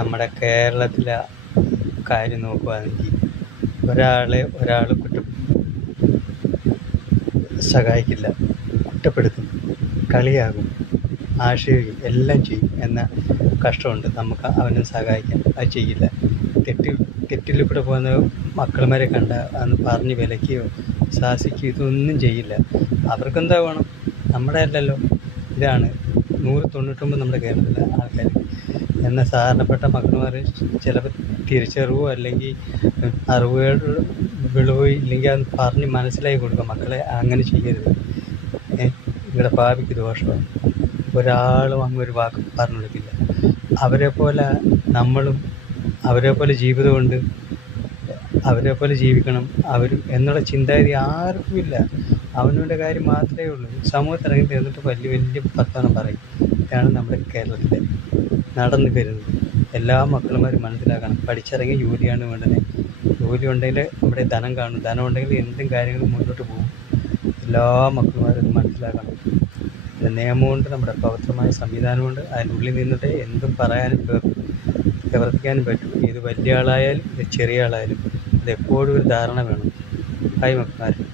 നമ്മുടെ കേരളത്തിലെ കാര്യം നോക്കുകയാണെങ്കിൽ ഒരാൾ സഹായിക്കില്ല, കുറ്റപ്പെടുത്തും, കളിയാകും, ആക്ഷേപിക്കും, എല്ലാം ചെയ്യും എന്ന കഷ്ടമുണ്ട്. നമുക്ക് അവനെ സഹായിക്കാം, അത് ചെയ്യില്ല. തെറ്റിലൂടെ പോകുന്ന മക്കളുമാരെ കണ്ട അന്ന് പറഞ്ഞ് വിലക്കുകയോ ശാസിക്കുകയോ ഇതൊന്നും ചെയ്യില്ല. അവർക്കെന്താ വേണം? നമ്മുടെ അല്ലല്ലോ. ഇതാണ് 199 നമ്മുടെ കേരളത്തിലെ ആൾക്കാർ. എന്നാൽ സാധാരണപ്പെട്ട മക്കളുമാർ ചിലപ്പോൾ തിരിച്ചറിവോ അല്ലെങ്കിൽ അറിവുകൾ വിളവോ ഇല്ലെങ്കിൽ അത് പറഞ്ഞ് മനസ്സിലാക്കി കൊടുക്കുക, മക്കളെ അങ്ങനെ ചെയ്യരുത്, നിങ്ങളുടെ ഭാവിക്ക് ദോഷമാണ്. ഒരാളും അങ്ങ് ഒരു വാക്ക് പറഞ്ഞു കൊടുക്കില്ല. അവരെപ്പോലെ നമ്മളും അവരെപ്പോലെ ജീവിതമുണ്ട്, അവരെപ്പോലെ ജീവിക്കണം എന്നുള്ള ചിന്താഗതി ആർക്കുമില്ല. അവനവൻ്റെ കാര്യം മാത്രമേ ഉള്ളൂ. സമൂഹത്തിൽ ഇറങ്ങി എന്നിട്ട് വലിയ വർത്തമാനം പറയും. ഇതാണ് നമ്മുടെ കേരളത്തിൽ നടന്നു വരുന്നത്. എല്ലാ മക്കളുമാരും മനസ്സിലാക്കണം, പഠിച്ചിറങ്ങി ജോലിയാണ് വേണ്ടത്. ജോലി ഉണ്ടെങ്കിൽ നമ്മുടെ ധനം കാണും, ധനം ഉണ്ടെങ്കിൽ എന്തും കാര്യങ്ങളും മുന്നോട്ട് പോകും. എല്ലാ മക്കളുമാരും ഇത് മനസ്സിലാക്കണം. നിയമമുണ്ട്, നമ്മുടെ പവിത്രമായ സംവിധാനമുണ്ട്. അതിനുള്ളിൽ നിന്നിട്ട് എന്തും പറയാനും പ്രവർത്തിക്കാനും പറ്റും. ഇത് വലിയ ആളായാലും ഇത് ചെറിയ ആളായാലും. ഇതെപ്പോഴും ഒരു ധാരണ വേണം. ഹായ് മക്കളാരും.